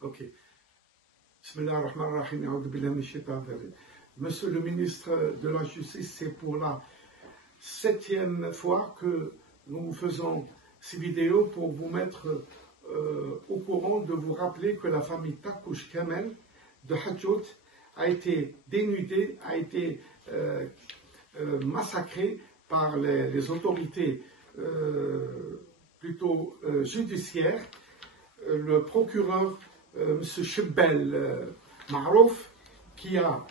Ok. Monsieur le ministre de la Justice, c'est pour la 7e fois que nous faisons ces vidéos pour vous mettre au courant, de vous rappeler que la famille Takush Kamel de Hadjout a été dénudée, a été massacrée par les autorités judiciaires. Le procureur M. Chebbel Marouf, qui a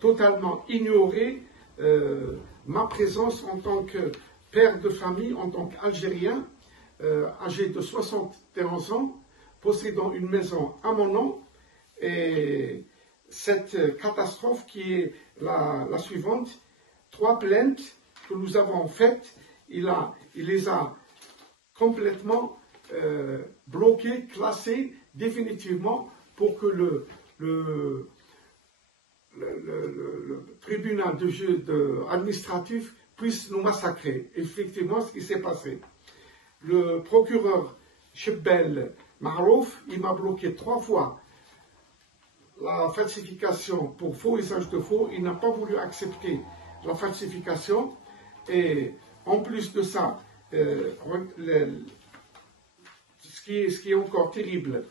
totalement ignoré ma présence en tant que père de famille, en tant qu'Algérien, âgé de 71 ans, possédant une maison à mon nom. Et cette catastrophe qui est la suivante: 3 plaintes que nous avons faites, il les a complètement bloquées, classées définitivement pour que le tribunal administratif puisse nous massacrer. Effectivement, ce qui s'est passé. Le procureur Chebbel Marouf, il m'a bloqué 3 fois la falsification pour faux usage de faux. Il n'a pas voulu accepter la falsification. Et en plus de ça, ce qui est encore terrible,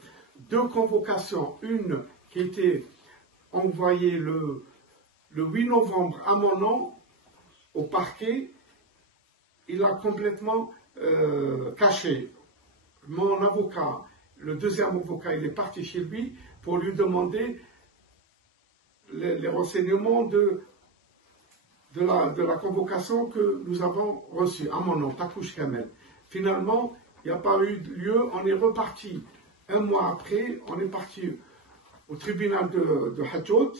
2 convocations, une qui était envoyée le 8 novembre à mon nom au parquet, il a complètement caché. Mon avocat, le 2e avocat, il est parti chez lui pour lui demander les renseignements de la convocation que nous avons reçue à mon nom, Takush Kamel. Finalement, il n'y a pas eu lieu, on est reparti 1 mois après, on est parti au tribunal de Hadjout.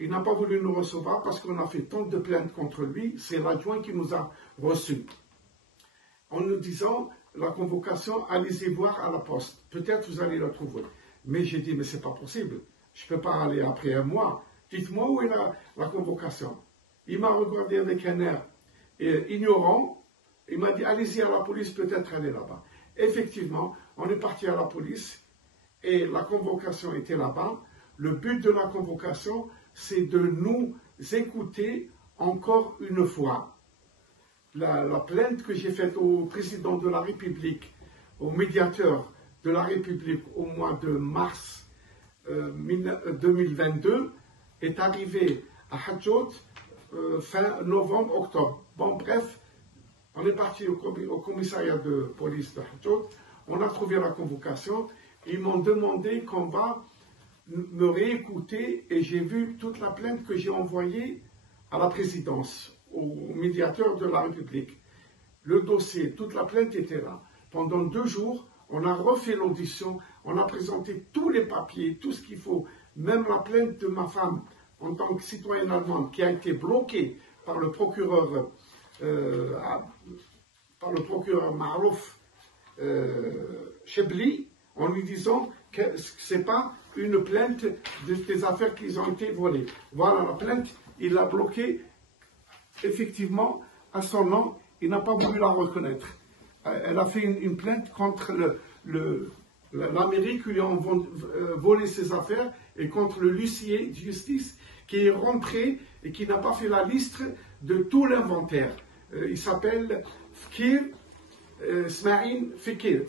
Il n'a pas voulu nous recevoir parce qu'on a fait tant de plaintes contre lui. C'est l'adjoint qui nous a reçus, en nous disant: la convocation, allez-y voir à la poste, peut-être vous allez la trouver. Mais j'ai dit: mais c'est pas possible, je ne peux pas aller après 1 mois, dites-moi où est la convocation. Il m'a regardé avec un air ignorant, il m'a dit: allez-y à la police, peut-être elle est là-bas. Effectivement, on est parti à la police et la convocation était là-bas. Le but de la convocation, c'est de nous écouter encore une fois. La plainte que j'ai faite au président de la République, au médiateur de la République au mois de mars 2022, est arrivée à Hadjout fin novembre-octobre. Bon, bref, on est parti au commissariat de police de Hadjout, on a trouvé la convocation, ils m'ont demandé qu'on va me réécouter et j'ai vu toute la plainte que j'ai envoyée à la présidence, au médiateur de la République. Le dossier, toute la plainte était là. Pendant 2 jours, on a refait l'audition, on a présenté tous les papiers, tout ce qu'il faut, même la plainte de ma femme en tant que citoyenne allemande qui a été bloquée par le procureur Marouf Chebli, en lui disant que ce n'est pas une plainte des affaires qui ont été volées. Voilà la plainte, il l'a bloquée effectivement à son nom, il n'a pas voulu la reconnaître. Elle a fait une plainte contre l'Amérique qui lui a volé ses affaires et contre le huissier de justice qui est rentré et qui n'a pas fait la liste de tout l'inventaire. Il s'appelle Smaïn Fikir.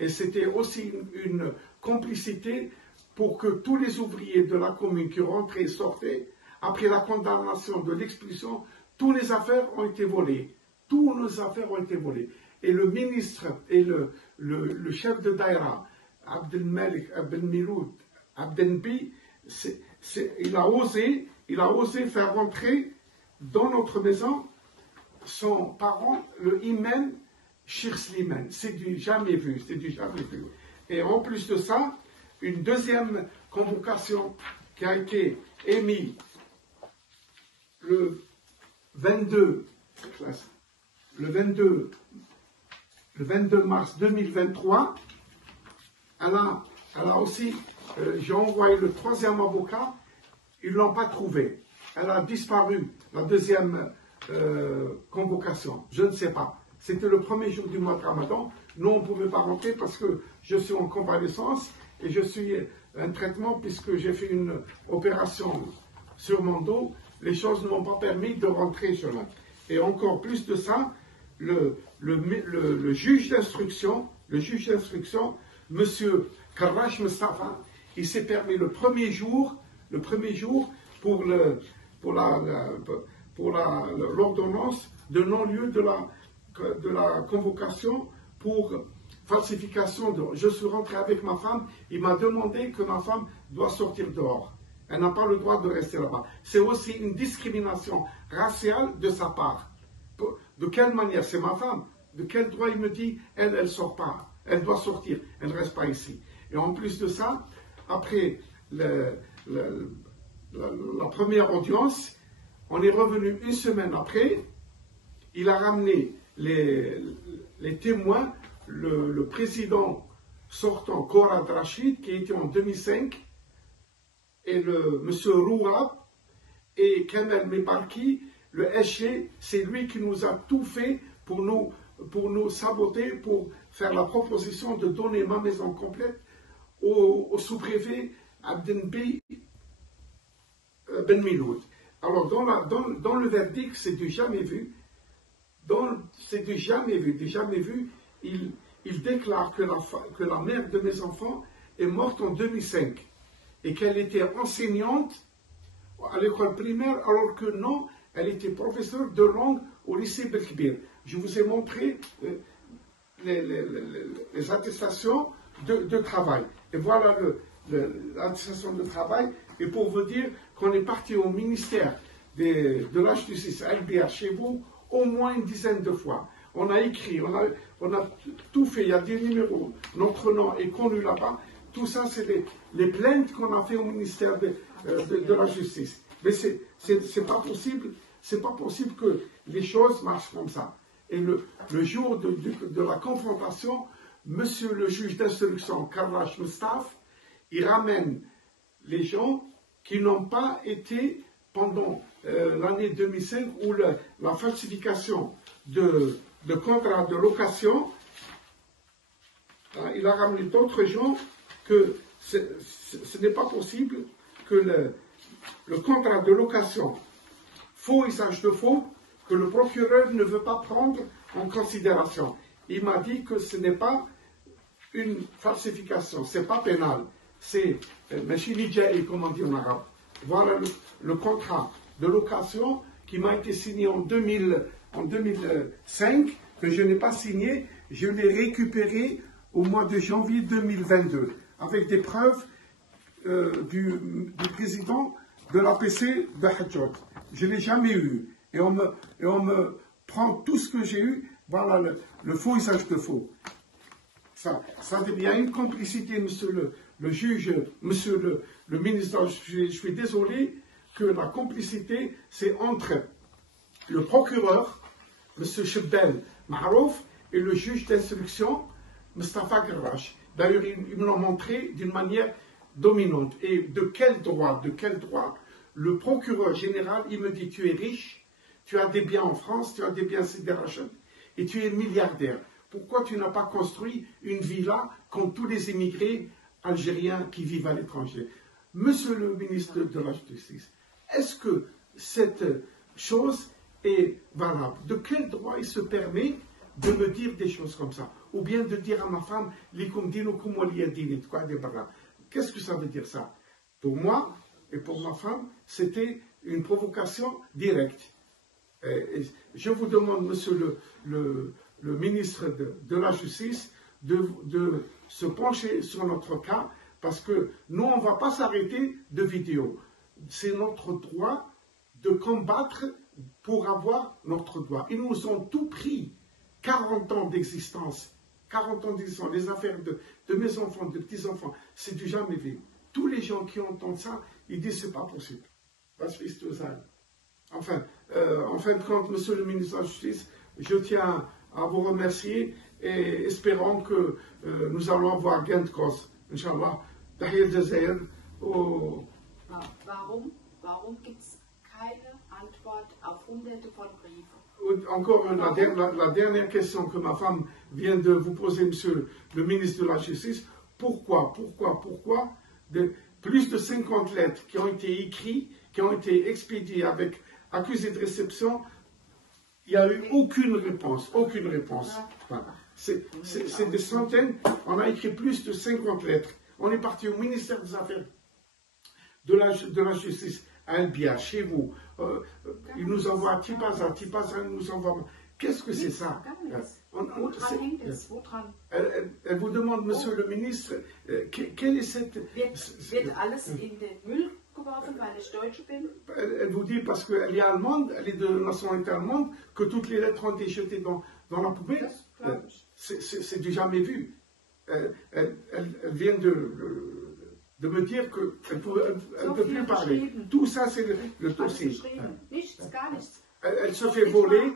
Et c'était aussi une complicité pour que tous les ouvriers de la commune qui rentraient et sortaient, après la condamnation de l'expulsion, toutes les affaires ont été volées. Toutes nos affaires ont été volées. Et le ministre et le chef de Daïra, Abdelmalik, Abdelmiroud, Abdenbi, il a osé faire rentrer dans notre maison son parent, le imam Shir Sliman. C'est du jamais vu, c'est du jamais vu. Et en plus de ça, une 2e convocation qui a été émise le 22 mars 2023, elle a aussi, j'ai envoyé le 3e avocat, ils ne l'ont pas trouvé. Elle a disparu, la 2e convocation, je ne sais pas. C'était le 1er jour du mois de Ramadan. Nous, on ne pouvait pas rentrer parce que je suis en convalescence et je suis un traitement puisque j'ai fait une opération sur mon dos. Les choses ne m'ont pas permis de rentrer sur là. Et encore plus de ça, le juge d'instruction, monsieur Karrash Mustafa, il s'est permis le premier jour pour l'ordonnance de non-lieu de la convocation pour falsification. Je suis rentré avec ma femme, il m'a demandé que ma femme doit sortir dehors. Elle n'a pas le droit de rester là-bas. C'est aussi une discrimination raciale de sa part. De quelle manière? C'est ma femme. De quel droit il me dit, elle ne sort pas. Elle doit sortir, elle ne reste pas ici. Et en plus de ça, après la première audience, on est revenu une semaine après, il a ramené les témoins, le président sortant, Korad Rachid, qui était en 2005, et le monsieur Rouab, et Kamel Mebarki, le SG, c'est lui qui nous a tout fait pour nous saboter, pour faire la proposition de donner ma maison complète au sous-préfet Abdenbi Ben Miloud. Alors, dans le verdict, c'est du jamais vu. C'est du jamais vu. Il déclare que la mère de mes enfants est morte en 2005 et qu'elle était enseignante à l'école primaire, alors que non, elle était professeure de langue au lycée Belkbir. Je vous ai montré les attestations de travail. Et voilà l'attestation de travail. Et pour vous dire qu'on est parti au ministère de la Justice, LBR, chez vous, au moins une dizaine de fois. On a écrit, on a tout fait, il y a des numéros, notre nom est connu là-bas. Tout ça, c'est les plaintes qu'on a fait au ministère de la Justice. Mais c'est pas possible que les choses marchent comme ça. Et le jour de la confrontation, monsieur le juge d'instruction, Karrash Mustafa, il ramène les gens qui n'ont pas été pendant l'année 2005 où la falsification de contrats de location, il a ramené d'autres gens que ce n'est pas possible que le contrat de location faux usage de faux, que le procureur ne veut pas prendre en considération. Il m'a dit que ce n'est pas une falsification, ce n'est pas pénal, c'est machinijaï, comme on dit en arabe. Voilà le contrat de location qui m'a été signé en 2005, que je n'ai pas signé, je l'ai récupéré au mois de janvier 2022, avec des preuves du président de l'APC de Hadjot. Je ne l'ai jamais eu. Et on me prend tout ce que j'ai eu, voilà le faux usage de faux. Ça devient une complicité, monsieur le juge, monsieur le ministre. Je suis désolé que la complicité, c'est entre le procureur, monsieur Chebbel Marouf, et le juge d'instruction, Mustafa Karrash. D'ailleurs, ils me l'ont montré d'une manière dominante. Et de quel droit le procureur général, il me dit, tu es riche, tu as des biens en France, tu as des biens sidérachètes, et tu es milliardaire. Pourquoi tu n'as pas construit une villa comme tous les immigrés algériens qui vivent à l'étranger? Monsieur le ministre de la Justice, est-ce que cette chose est valable? De quel droit il se permet de me dire des choses comme ça? Ou bien de dire à ma femme, qu'est-ce que ça veut dire ça? Pour moi et pour ma femme, c'était une provocation directe. Et je vous demande, monsieur le ministre de la Justice, de se pencher sur notre cas, parce que nous, on ne va pas s'arrêter de vidéos. C'est notre droit de combattre pour avoir notre droit. Ils nous ont tout pris, 40 ans d'existence, les affaires de mes enfants, de petits-enfants, c'est du jamais vu. Tous les gens qui entendent ça, ils disent c'est pas possible. Enfin, en fin de compte, monsieur le ministre de la Justice, je tiens à vous remercier et espérons que nous allons avoir gain de cause. Inch'Allah. Tahir Jazair. Warum gibt es keine Antwort auf hunderte von Briefen? Encore la dernière question que ma femme vient de vous poser, monsieur le ministre de la Justice. pourquoi plus de 50 lettres qui ont été écrites, qui ont été expédiées avec accusé de réception, il n'y a eu aucune réponse, aucune réponse. Voilà. C'est des centaines, on a écrit plus de 50 lettres. On est parti au ministère des Affaires de la Justice, à Elbia, chez vous. Il nous envoie Tipaza nous envoie... Qu'est-ce que c'est ça? Elle vous demande, monsieur le ministre, quelle est cette... Wird alles in den Müll geworfen, weil ich Deutsche bin? Elle vous dit, parce qu'elle est allemande, elle est de nationalité allemande, que toutes les lettres ont été jetées dans la poubelle. C'est du jamais vu. Elle vient de me dire qu'elle ne peut plus parler. Tout ça, c'est le dossier. Elle se fait voler.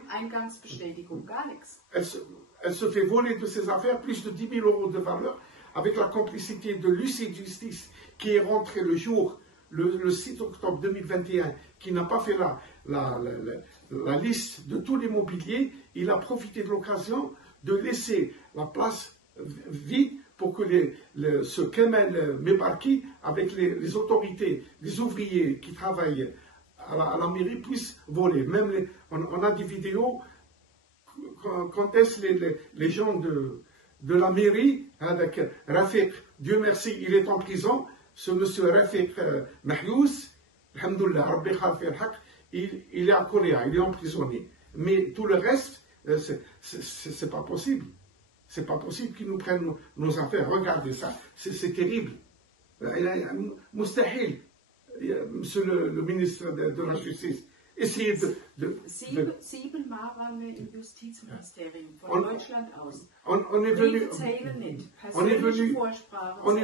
Elle se fait voler de ses affaires plus de 10 000 € de valeur avec la complicité de l'huissier de justice qui est rentré le jour, le 6 octobre 2021, qui n'a pas fait la liste de tout l'immobilier. Il a profité de l'occasion de laisser la place vide pour que ce Kemel Mebarki, avec les autorités, les ouvriers qui travaillent à la mairie, puissent voler. Même on a des vidéos quand est-ce les gens de la mairie, avec Rafiq, Dieu merci, il est en prison, ce monsieur Rafiq Mahyous, alhamdoulilah, Rabbi Khalfi al-Haq, il est à Corée, il est emprisonné. Mais tout le reste, c'est pas possible. C'est pas possible qu'ils nous prennent nos affaires. Regardez ça, c'est terrible. Moustahil, monsieur le ministre de la Justice, essayez de... Siebenmal waren wir im Justizministerium von Deutschland aus. On est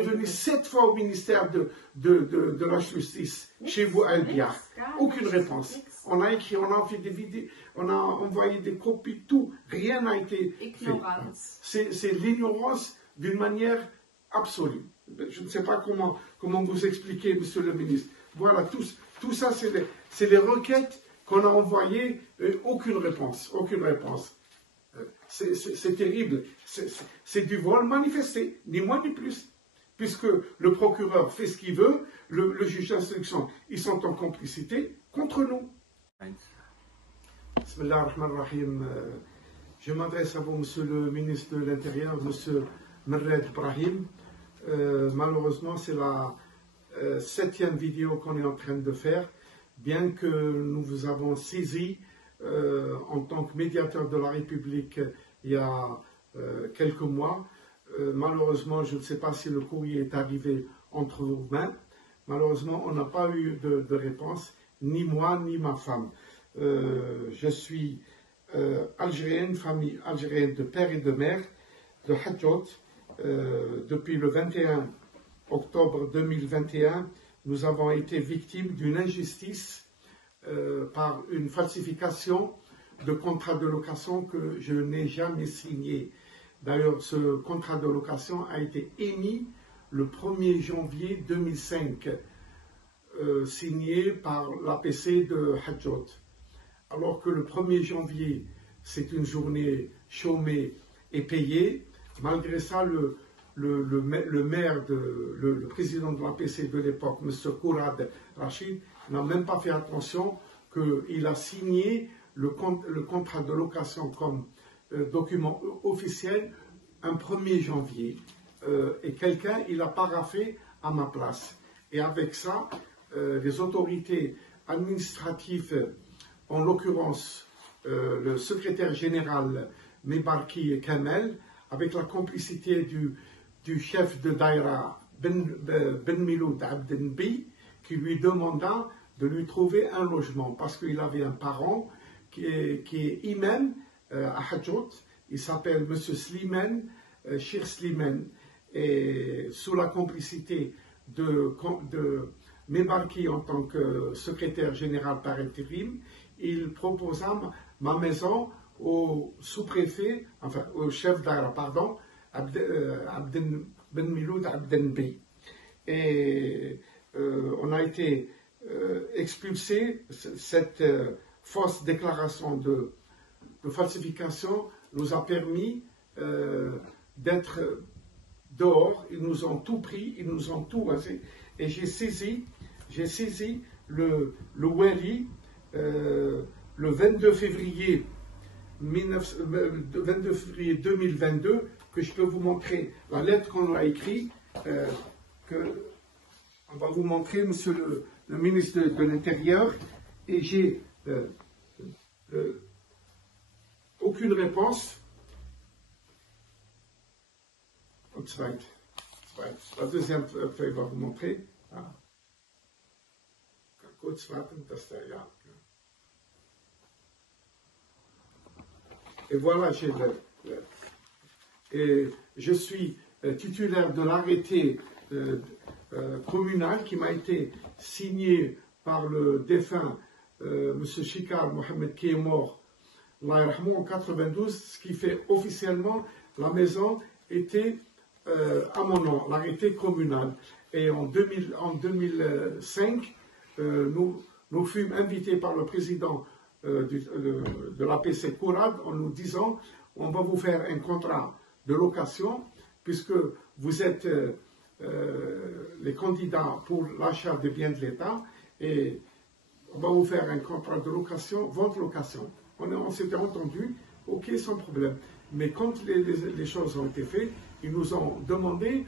venu 7 fois au ministère de la Justice, chez vous à Elbia. Aucune réponse. On a écrit, on a fait des vidéos, on a envoyé des copies, tout. Rien n'a été fait. C'est l'ignorance d'une manière absolue. Je ne sais pas comment vous expliquer, monsieur le ministre. Voilà, tout ça, c'est les requêtes qu'on a envoyées, aucune réponse, aucune réponse. C'est terrible, c'est du vol manifesté, ni moins ni plus. Puisque le procureur fait ce qu'il veut, le juge d'instruction, ils sont en complicité contre nous. Bismillah ar-Rahman ar-Rahim. Je m'adresse à vous, monsieur le ministre de l'Intérieur, monsieur Merred Brahim. Malheureusement, c'est la 7e vidéo qu'on est en train de faire, bien que nous vous avons saisi en tant que médiateur de la République il y a quelques mois. Malheureusement, je ne sais pas si le courrier est arrivé entre vos mains. Malheureusement, on n'a pas eu de réponse, ni moi, ni ma femme. Je suis algérienne, famille algérienne de père et de mère, de Hadjot. Depuis le 21 octobre 2021, nous avons été victimes d'une injustice par une falsification de contrat de location que je n'ai jamais signé. D'ailleurs, ce contrat de location a été émis le 1er janvier 2005, signé par l'APC de Hadjot. Alors que le 1er janvier, c'est une journée chômée et payée. Malgré ça, le maire, le président de l'APC de l'époque, M. Kourad Rachid, n'a même pas fait attention qu'il a signé le contrat de location comme document officiel un 1er janvier. Et quelqu'un, il a paraphé à ma place. Et avec ça, les autorités administratives, en l'occurrence le secrétaire général Mebarki Kamel, avec la complicité du chef de Daïra Ben Miloud Abdenbi, qui lui demanda de lui trouver un logement, parce qu'il avait un parent qui est imam à Hadjot, il s'appelle M. Slimane, Cheikh Slimane, et sous la complicité de Mebarki en tant que secrétaire général par intérim, il proposa ma maison au sous-préfet, enfin au chef d'Aïra, pardon, Ben Miloud Abdenbi. Et on a été expulsé. Cette fausse déclaration de falsification nous a permis dehors, ils nous ont tout pris, ils nous ont tout rasé. Et j'ai saisi le Wali le 22 février 2022, que je peux vous montrer la lettre qu'on a écrite, on va vous montrer, monsieur le ministre de l'Intérieur, et j'ai aucune réponse. La deuxième feuille va vous montrer. Et voilà, et je suis titulaire de l'arrêté communal qui m'a été signé par le défunt M. Chikar Mohamed, qui est mort en 92, ce qui fait officiellement la maison était à mon nom, l'arrêté communal. Et en 2005, nous fûmes invités par le président de l'APC Kourad en nous disant: on va vous faire un contrat de location puisque vous êtes les candidats pour l'achat des biens de l'État, et on va vous faire un contrat de location, vente location. On s'était entendu, ok, sans problème. Mais quand les choses ont été faites, ils nous ont demandé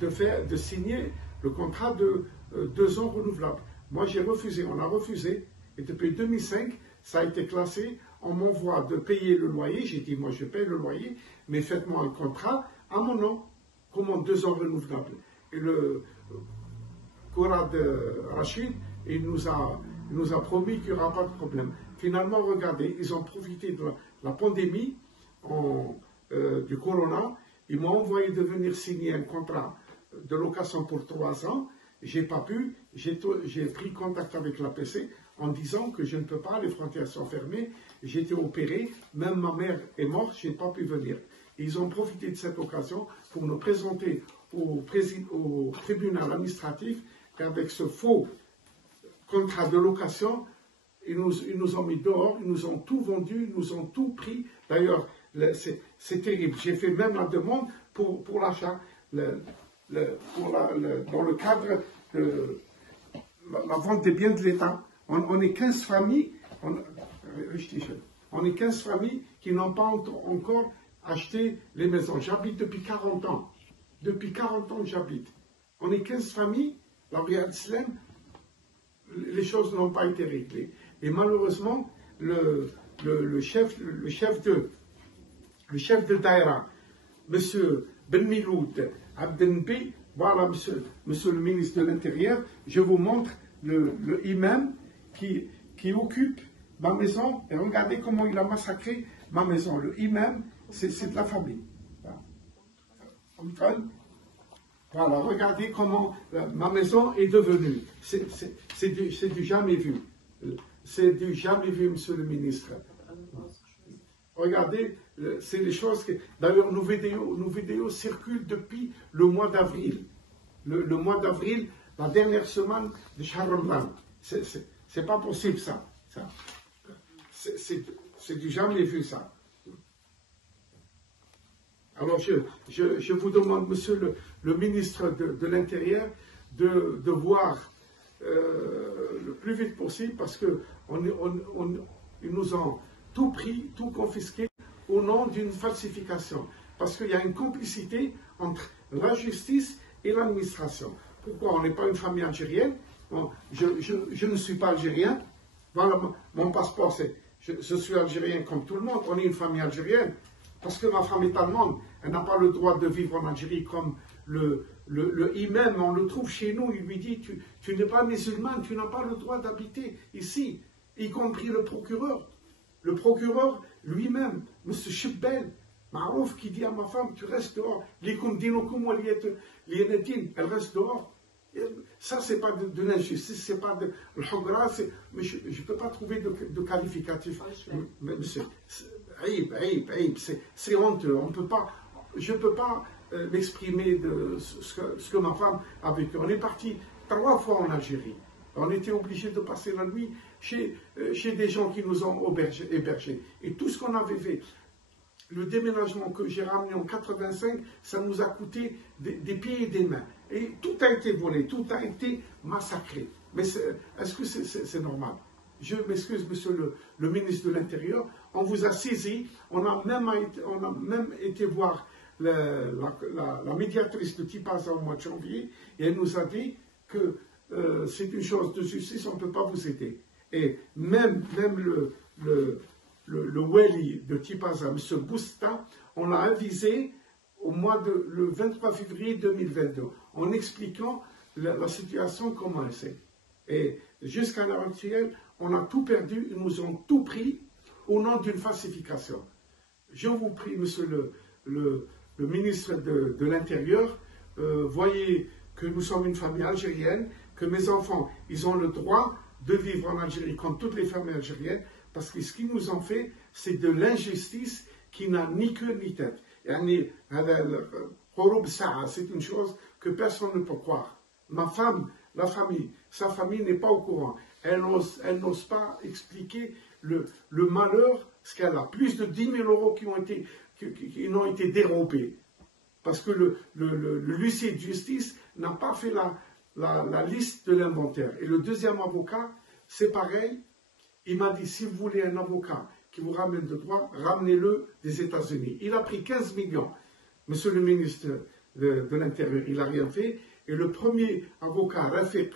de signer le contrat de 2 ans renouvelable. Moi, j'ai refusé, on a refusé. Et depuis 2005, ça a été classé. On m'envoie de payer le loyer. J'ai dit, moi, je paye le loyer, mais faites-moi un contrat à mon nom, comment 2 ans renouvelables. Et le Kourad Rachid, il nous a promis qu'il n'y aura pas de problème. Finalement, regardez, ils ont profité de la pandémie du corona. Ils m'ont envoyé de venir signer un contrat de location pour 3 ans. J'ai pas pu. J'ai pris contact avec l'APC en disant que je ne peux pas, les frontières sont fermées. J'ai été opéré, même ma mère est morte, je n'ai pas pu venir. Et ils ont profité de cette occasion pour nous présenter au tribunal administratif qu'avec ce faux contrat de location, ils nous ont mis dehors, ils nous ont tout vendu, ils nous ont tout pris. D'ailleurs, c'est terrible. J'ai fait même la demande pour l'achat, dans le cadre de la vente des biens de l'État. On est 15 familles, on est 15 familles qui n'ont pas encore acheté les maisons. J'habite depuis 40 ans. Depuis 40 ans que j'habite. On est 15 familles, la Riyad Islam, les choses n'ont pas été réglées. Et malheureusement, le chef de Daïra, M. Ben Miloud Abdenbi, voilà, monsieur le ministre de l'Intérieur, je vous montre le imam qui occupe ma maison, et regardez comment il a massacré ma maison. Le imam, c'est de la famille. Voilà, regardez comment ma maison est devenue. C'est du jamais vu. C'est du jamais vu, monsieur le ministre. Regardez, c'est les choses que... D'ailleurs, nos vidéos circulent depuis le mois d'avril. Le mois d'avril, la dernière semaine de Shahr Ramadan. C'est pas possible, ça. C'est du jamais vu, ça. Alors, je vous demande, monsieur le ministre de l'Intérieur, de voir le plus vite possible, parce qu'ils nous ont tout pris, tout confisqué, au nom d'une falsification. Parce qu'il y a une complicité entre la justice et l'administration. Pourquoi? On n'est pas une famille algérienne. Bon, je ne suis pas algérien. Voilà, mon passeport, je suis algérien comme tout le monde. On est une famille algérienne. Parce que ma femme est allemande. Elle n'a pas le droit de vivre en Algérie comme le imam. On le trouve chez nous. Il lui dit, tu n'es pas musulman, tu n'as pas le droit d'habiter ici. Y compris le procureur. Le procureur lui-même, M. Chibbel, Marouf, qui dit à ma femme, tu restes dehors. Elle reste dehors. Ça, c'est pas de l'injustice, c'est pas de l'hogra, mais je ne peux pas trouver de qualificatif. C'est honteux. Je ne peux pas m'exprimer de ce que ma femme a vécu. On est parti 3 fois en Algérie. On était obligé de passer la nuit chez des gens qui nous ont hébergés. Et tout ce qu'on avait fait, le déménagement que j'ai ramené en 85, ça nous a coûté des pieds et des mains. Et tout a été volé, tout a été massacré. Mais est-ce que c'est normal? Je m'excuse, monsieur le ministre de l'Intérieur, on vous a saisi, on a même été voir la médiatrice de Tipaza au mois de janvier, et elle nous a dit que c'est une chose de justice, on ne peut pas vous aider. Et même le Wali de Tipaza, M. Bousta, on l'a avisé le 23 février 2022, en expliquant la situation, comment elle c'est. Et jusqu'à l'heure actuelle, on a tout perdu, ils nous ont tout pris au nom d'une falsification. Je vous prie, monsieur le ministre de l'Intérieur, voyez que nous sommes une famille algérienne, que mes enfants, ils ont le droit de vivre en Algérie comme toutes les familles algériennes, parce que ce qu'ils nous ont fait, c'est de l'injustice qui n'a ni queue ni tête. C'est une chose que personne ne peut croire. Ma femme, sa famille n'est pas au courant. Elle n'ose pas expliquer le malheur, parce qu'elle a plus de 10 000 euros qui n'ont été dérobés. Parce que l'huissier de justice n'a pas fait la liste de l'inventaire. Et le deuxième avocat, c'est pareil. Il m'a dit, si vous voulez un avocat qui vous ramène de droit, ramenez-le des États-Unis. Il a pris 15 millions. Monsieur le ministre de l'Intérieur, il n'a rien fait. Et le premier avocat, Rafiq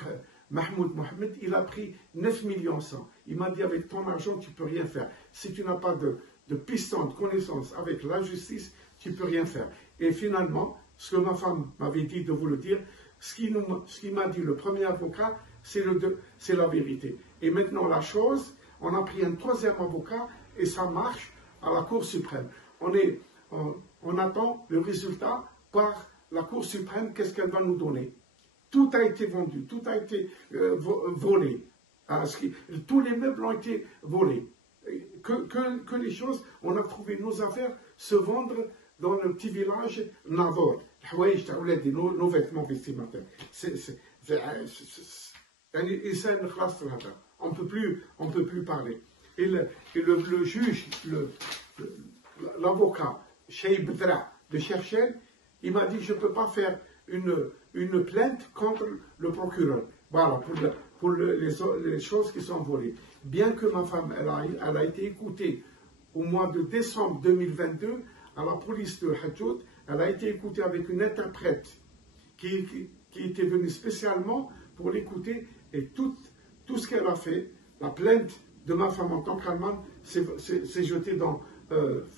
Mahmoud Mohamed, il a pris 9 millions 100. Il m'a dit, avec ton argent, tu ne peux rien faire. Si tu n'as pas de piston, de connaissance avec la justice, tu ne peux rien faire. Et finalement, ce que ma femme m'avait dit de vous le dire, ce qu'il m'a dit le premier avocat, c'est la vérité. Et maintenant, la chose, on a pris un troisième avocat et ça marche à la Cour suprême. On attend le résultat par la Cour suprême, qu'est-ce qu'elle va nous donner. Tout a été vendu, tout a été volé. Tous les meubles ont été volés. Que les choses, on a trouvé nos affaires se vendre dans le petit village Nador. Nos vêtements vestimentaires. On ne peut plus parler. Et le juge, l'avocat, Cheikh Bedra de Cherchel, il m'a dit, je ne peux pas faire une plainte contre le procureur. Voilà, pour les choses qui sont volées. Bien que ma femme, elle a été écoutée au mois de décembre 2022 à la police de Hadjoud, elle a été écoutée avec une interprète qui était venue spécialement pour l'écouter, et tout ce qu'elle a fait, la plainte de ma femme en tant qu'Allemande, s'est jetée dans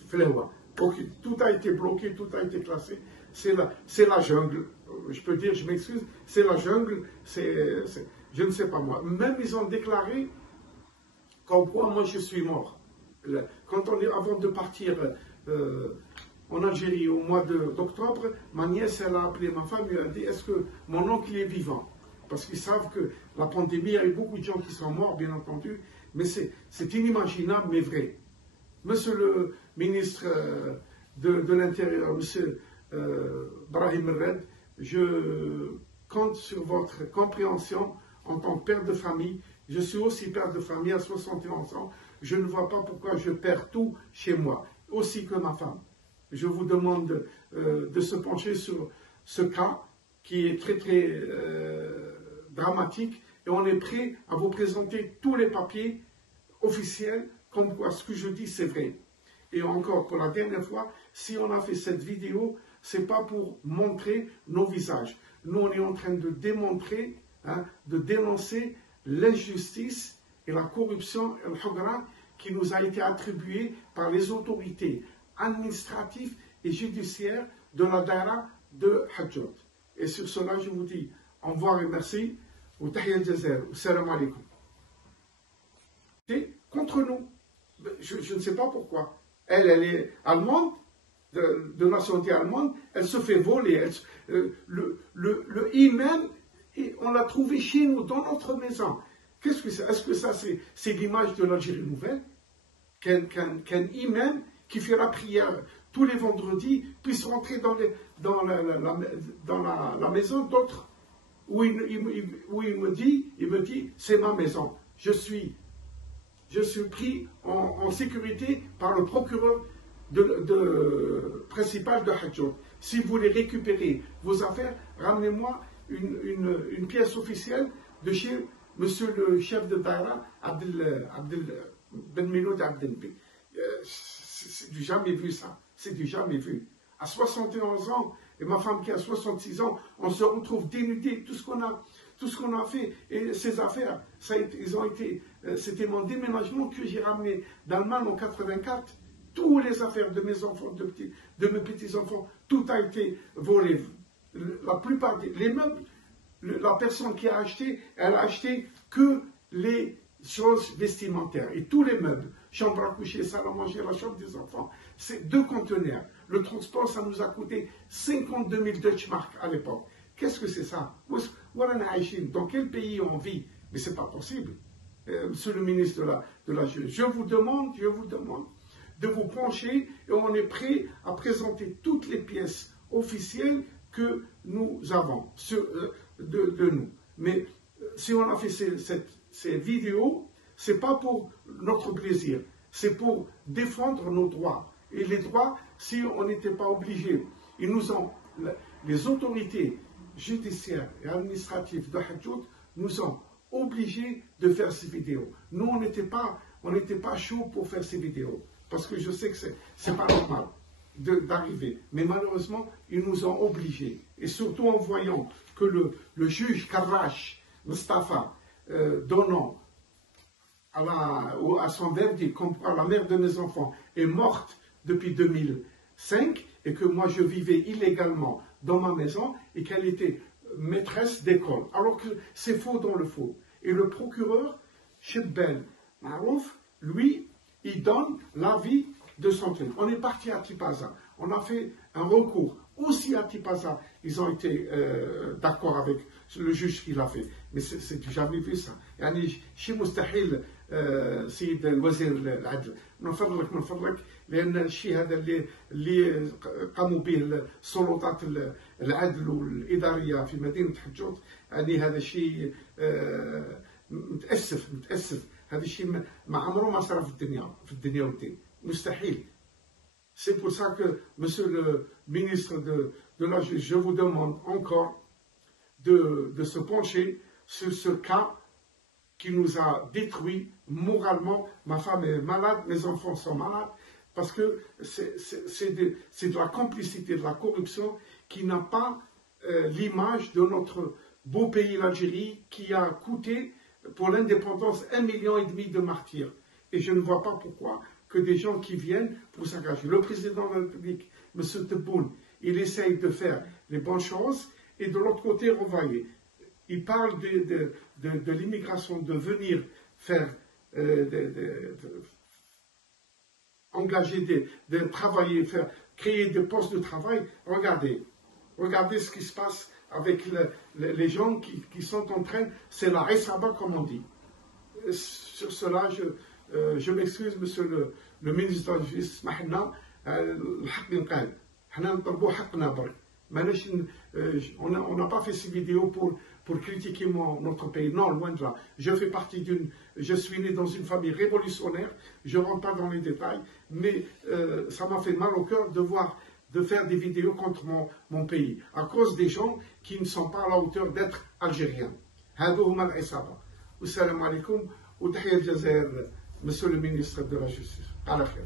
Flewa. Tout a été bloqué, tout a été classé. C'est la jungle. Je peux dire, je m'excuse, c'est la jungle, je ne sais pas moi. Même ils ont déclaré qu'en quoi moi je suis mort. Avant de partir en Algérie au mois d'octobre, ma nièce, elle a appelé ma femme et elle a dit, est-ce que mon oncle est vivant? Parce qu'ils savent que la pandémie, il y a eu beaucoup de gens qui sont morts, bien entendu, mais c'est inimaginable, mais vrai. Monsieur le ministre de l'Intérieur, monsieur Brahim Red, je compte sur votre compréhension en tant que père de famille. Je suis aussi père de famille à 71 ans. Je ne vois pas pourquoi je perds tout chez moi, aussi que ma femme. Je vous demande de se pencher sur ce cas qui est très très dramatique, et on est prêt à vous présenter tous les papiers officiels comme quoi ce que je dis c'est vrai. Et encore pour la dernière fois, si on a fait cette vidéo, c'est pas pour montrer nos visages. Nous on est en train de démontrer, de dénoncer l'injustice et la corruption et le hogara qui nous a été attribuée par les autorités administratives et judiciaires de la Daïra de Hadjoud. Et sur cela, je vous dis au revoir et merci. Ou tahiyat jazair, ou salam alaikum. C'est contre nous. Je ne sais pas pourquoi. Elle est allemande, de nationalité allemande, elle se fait voler. Le imam, on l'a trouvé chez nous, dans notre maison. Qu'est-ce que c'est? Est-ce que ça, c'est l'image de l'Algérie nouvelle? Qu'un imam qui fait la prière tous les vendredis puisse rentrer dans la maison d'autres, où il me dit, c'est ma maison. Je suis pris en sécurité par le procureur principal de Hadjout. Si vous voulez récupérer vos affaires, ramenez-moi une pièce officielle de chez Monsieur le chef de Daïra, Ben Minoud Abdelbi. C'est du jamais vu ça. C'est du jamais vu. À 71 ans, et ma femme qui a 66 ans, on se retrouve dénudés, tout ce qu'on a fait. Et ces affaires, c'était mon déménagement que j'ai ramené d'Allemagne en 84. Toutes les affaires de mes enfants, de mes petits-enfants, tout a été volé. La plupart des meubles, la personne qui a acheté, elle a acheté que les choses vestimentaires. Et tous les meubles, chambre à coucher, salle à manger, la chambre des enfants, c'est 2 conteneurs. Le transport, ça nous a coûté 52 000 Deutschmark à l'époque. Qu'est-ce que c'est ça? Dans quel pays on vit? Mais ce n'est pas possible. Monsieur le ministre de la Justice, je vous demande de vous pencher et on est prêt à présenter toutes les pièces officielles que nous avons de nous. Mais si on a fait ces vidéos, ce n'est pas pour notre plaisir, c'est pour défendre nos droits. Et les droits, si on n'était pas obligé, les autorités judiciaires et administratives de Hadjout nous ont obligés de faire ces vidéos. Nous, on n'était pas chaud pour faire ces vidéos, parce que je sais que c'est pas normal d'arriver. Mais malheureusement, ils nous ont obligés. Et surtout en voyant que le juge Karrache Mustafa, donnant à son verdict comme quoi la mère de mes enfants est morte depuis 2005 et que moi je vivais illégalement dans ma maison et qu'elle était maîtresse d'école. Alors que c'est faux dans le faux. Et le procureur, Chedbel Marouf, lui, il donne l'avis de son truc. On est parti à Tipaza. On a fait un recours. Aussi à Tipaza, ils ont été d'accord avec le juge qui l'a fait. Mais c'est jamais vu ça. يعني شيء مستحيل سيد الوزير العدل من فضلك لأن الشيء هذا اللي قاموا به سلطات العدل والإدارية في مدينة حجوط يعني هذا الشيء متأسف هذا الشيء ما عمره ما صار في الدنيا والدين مستحيل. C'est pour ça que, monsieur le ministre de la Justice, je vous demande encore de se pencher sur ce cas qui nous a détruits moralement. Ma femme est malade, mes enfants sont malades, parce que c'est de la complicité, de la corruption qui n'a pas l'image de notre beau pays, l'Algérie, qui a coûté pour l'indépendance 1,5 million de martyrs. Et je ne vois pas pourquoi que des gens qui viennent pour s'engager. Le président de la République, M. Tebboune, il essaye de faire les bonnes choses, et de l'autre côté, on va y. Il parle de l'immigration, de venir faire, engager, de travailler, créer des postes de travail. Regardez ce qui se passe avec les gens qui sont en train, c'est la Essaba comme on dit. Sur cela, je m'excuse, monsieur le ministre de la Justice, on n'a pas fait ces vidéos pour critiquer notre pays. Non, loin de là. Je suis né dans une famille révolutionnaire, je ne rentre pas dans les détails, mais ça m'a fait mal au cœur de faire des vidéos contre mon pays, à cause des gens qui ne sont pas à la hauteur d'être algériens. Assalamu alaikum, ou tahiyya al-Jazair, monsieur le ministre de la Justice. À la fin.